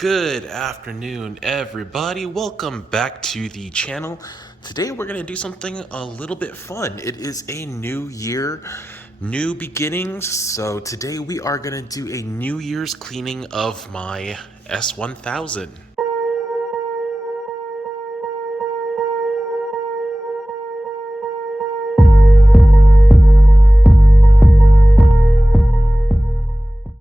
Good afternoon, everybody. Welcome back to the channel. Today we're going to do something a little bit fun. It is a new year, new beginnings. So today we are going to do a New Year's cleaning of my S-1000.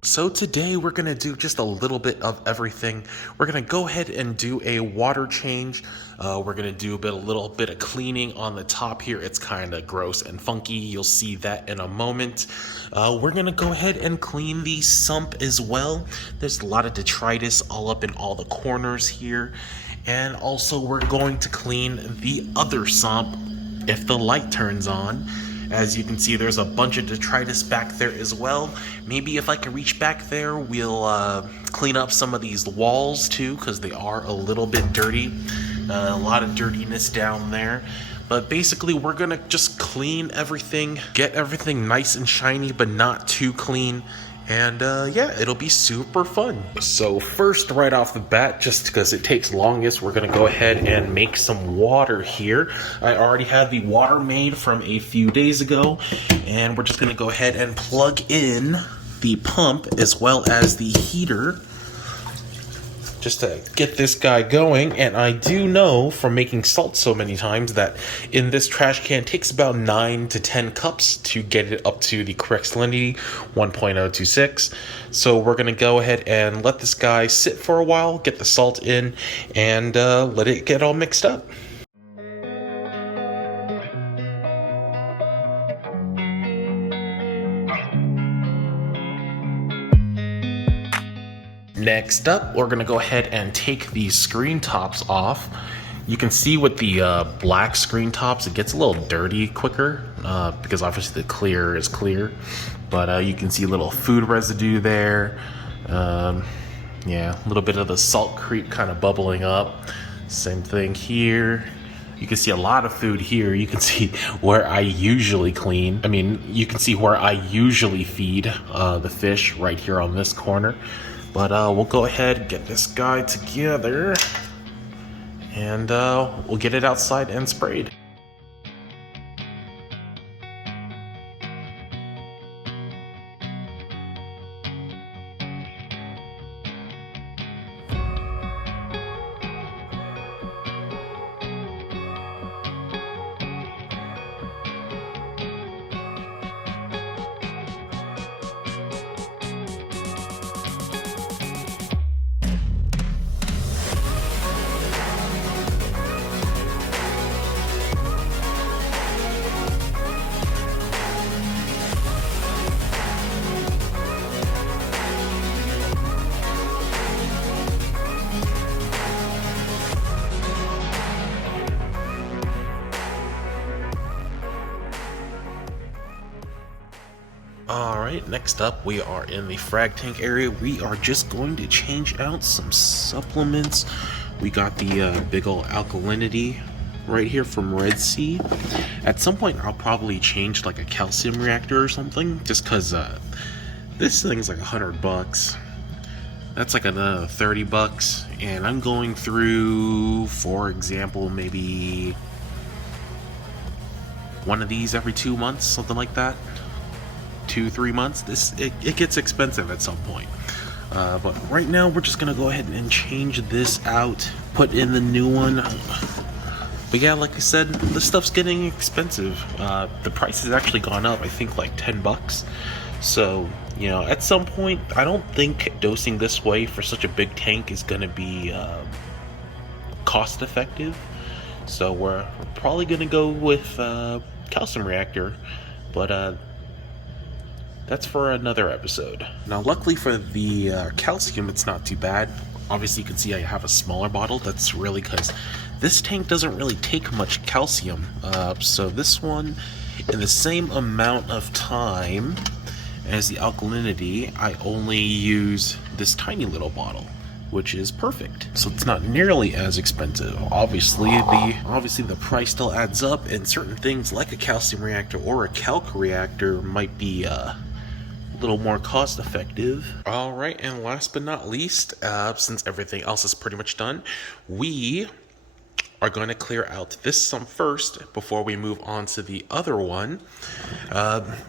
So today we're going to do just a little bit of everything. We're going to go ahead and do a water change. We're going to do a little bit of cleaning on the top here. It's kind of gross and funky. You'll see that in a moment. We're going to go ahead and clean the sump as well. There's a lot of detritus all up in all the corners here. And also we're going to clean the other sump if the light turns on. As you can see, there's a bunch of detritus back there as well. Maybe if I can reach back there, we'll clean up some of these walls too, because they are a little bit dirty. A lot of dirtiness down there. But basically, we're gonna just clean everything, get everything nice and shiny, but not too clean. And yeah, it'll be super fun. So first, right off the bat, just because it takes longest, we're gonna go ahead and make some water here. I already had the water made from a few days ago, and we're just gonna go ahead and plug in the pump as well as the heater just to get this guy going. And I do know from making salt so many times that in this trash can it takes about 9 to 10 cups to get it up to the correct salinity, 1.026. So we're gonna go ahead and let this guy sit for a while, get the salt in, and let it get all mixed up. Next up, we're going to go ahead and take these screen tops off. You can see with the black screen tops, it gets a little dirty quicker because obviously the clear is clear. But you can see a little food residue there. Yeah, a little bit of the salt creep kind of bubbling up. Same thing here. You can see a lot of food here. You can see where I usually clean. I mean, you can see where I usually feed the fish right here on this corner. But we'll go ahead and get this guy together, and we'll get it outside and sprayed. Alright, next up we are in the frag tank area. We are just going to change out some supplements. We got the big ol' alkalinity right here from Red Sea. At some point I'll probably change like a calcium reactor or something, just because this thing's like $100. That's like another $30, and I'm going through, for example, maybe one of these every 2 months, something like that. 2-3 months. It gets expensive at some point, but right now we're just gonna go ahead and change this out, put in the new one. But yeah, like I said, this stuff's getting expensive. The price has actually gone up, I think like $10. So you know, at some point, I don't think dosing this way for such a big tank is gonna be cost effective. So we're probably gonna go with calcium reactor, but that's for another episode. Now, luckily for the calcium, it's not too bad. Obviously, you can see I have a smaller bottle. That's really because this tank doesn't really take much calcium. So this one, in the same amount of time as the alkalinity, I only use this tiny little bottle, which is perfect. So it's not nearly as expensive. Obviously the price still adds up, and certain things like a calcium reactor or a calc reactor might be little more cost effective. All right, and last but not least, since everything else is pretty much done, we are going to clear out this sump first before we move on to the other one.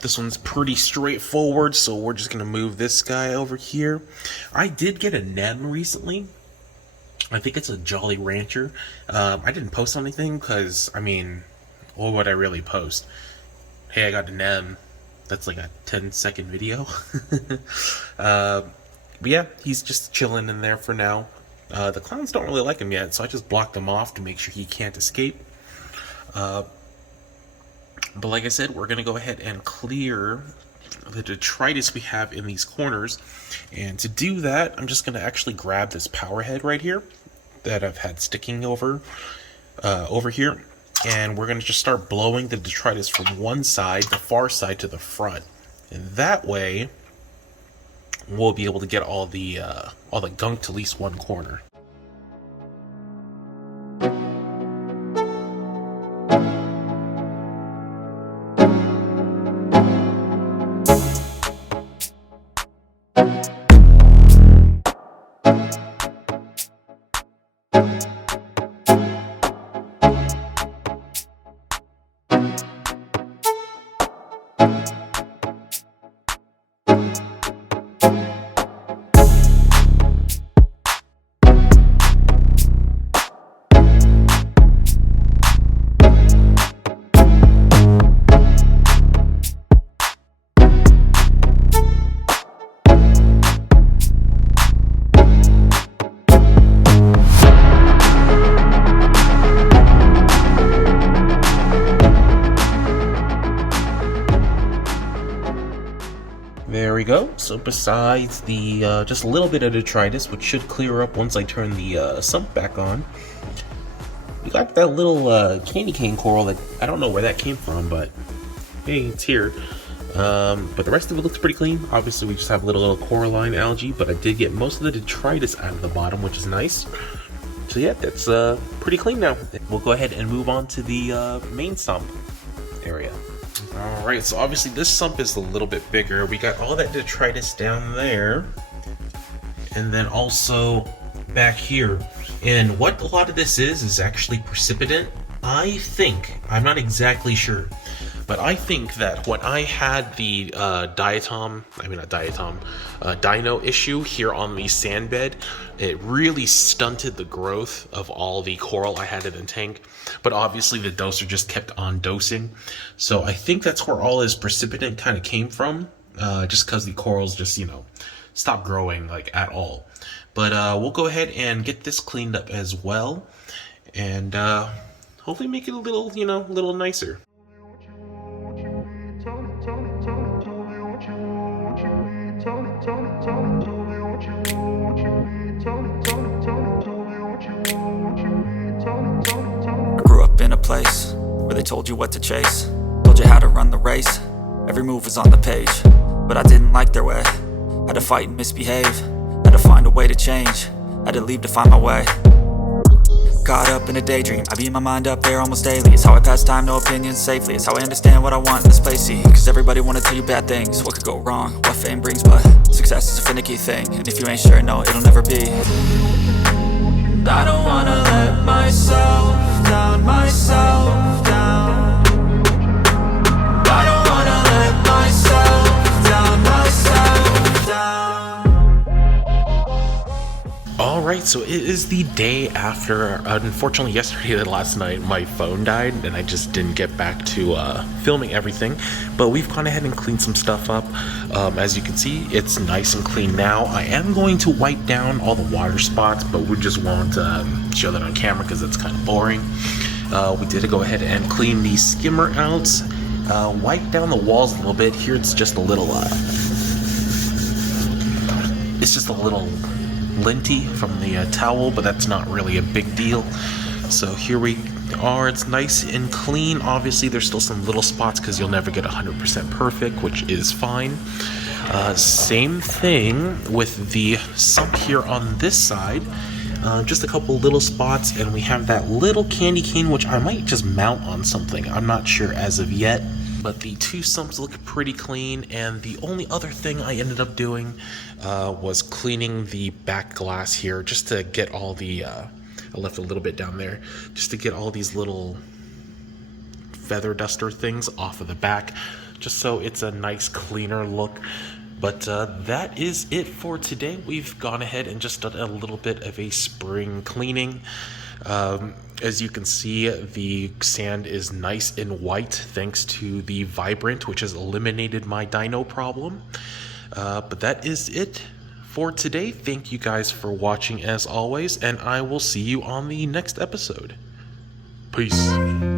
This one's pretty straightforward, so we're just going to move this guy over here. I did get a NEM recently. I think it's a Jolly Rancher. I didn't post anything because, I mean, what would I really post? Hey, I got a NEM. That's like a 10-second video. But yeah, he's just chilling in there for now. The clowns don't really like him yet, so I just blocked him off to make sure he can't escape. But like I said, we're going to go ahead and clear the detritus we have in these corners. And to do that, I'm just going to actually grab this power head right here that I've had sticking over here. And we're going to just start blowing the detritus from one side, the far side, to the front. And that way, we'll be able to get all the gunk to at least one corner. There we go. So besides the just a little bit of detritus, which should clear up once I turn the sump back on, we got that little candy cane coral that I don't know where that came from, but hey, it's here. But the rest of it looks pretty clean. Obviously, we just have little coralline algae, but I did get most of the detritus out of the bottom, which is nice. So yeah, that's pretty clean now. We'll go ahead and move on to the main sump area. Alright, so obviously this sump is a little bit bigger. We got all that detritus down there, and then also back here. And what a lot of this is actually precipitant. I think, I'm not exactly sure, but I think that when I had the dino issue here on the sand bed, it really stunted the growth of all the coral I had in the tank. But obviously the doser just kept on dosing. So I think that's where all his precipitant kind of came from, just because the corals just, stopped growing like at all. But we'll go ahead and get this cleaned up as well, and hopefully make it a little, little nicer. I grew up in a place where they told you what to chase, told you how to run the race. Every move was on the page, but I didn't like their way. Had to fight and misbehave, had to find a way to change, had to leave to find my way. Caught up in a daydream, I beat my mind up there almost daily. It's how I pass time, no opinions safely. It's how I understand what I want in this place, see. Cause everybody wanna tell you bad things, what could go wrong, what fame brings. But success is a finicky thing, and if you ain't sure, no, it'll never be. I don't wanna let myself down, myself down. I don't wanna let myself down, myself down. Alright, so it is the day after, unfortunately yesterday and last night, my phone died and I just didn't get back to filming everything. But we've gone ahead and cleaned some stuff up. As you can see, it's nice and clean now. I am going to wipe down all the water spots, but we just won't show that on camera because it's kind of boring. We did go ahead and clean the skimmer out, wipe down the walls a little bit. Here it's just a little, linty from the towel, but that's not really a big deal. So here we are, it's nice and clean. Obviously there's still some little spots because you'll never get 100% perfect, which is fine. Same thing with the sump here on this side. Just a couple little spots, and we have that little candy cane, which I might just mount on something. I'm not sure as of yet. But the two sumps look pretty clean, and the only other thing I ended up doing was cleaning the back glass here, just to get all the, I left a little bit down there, just to get all these little feather duster things off of the back, just so it's a nice cleaner look. But that is it for today. We've gone ahead and just done a little bit of a spring cleaning. As you can see, the sand is nice and white thanks to the Vibrant, which has eliminated my dino problem. But that is it for today. Thank you guys for watching as always, and I will see you on the next episode. Peace.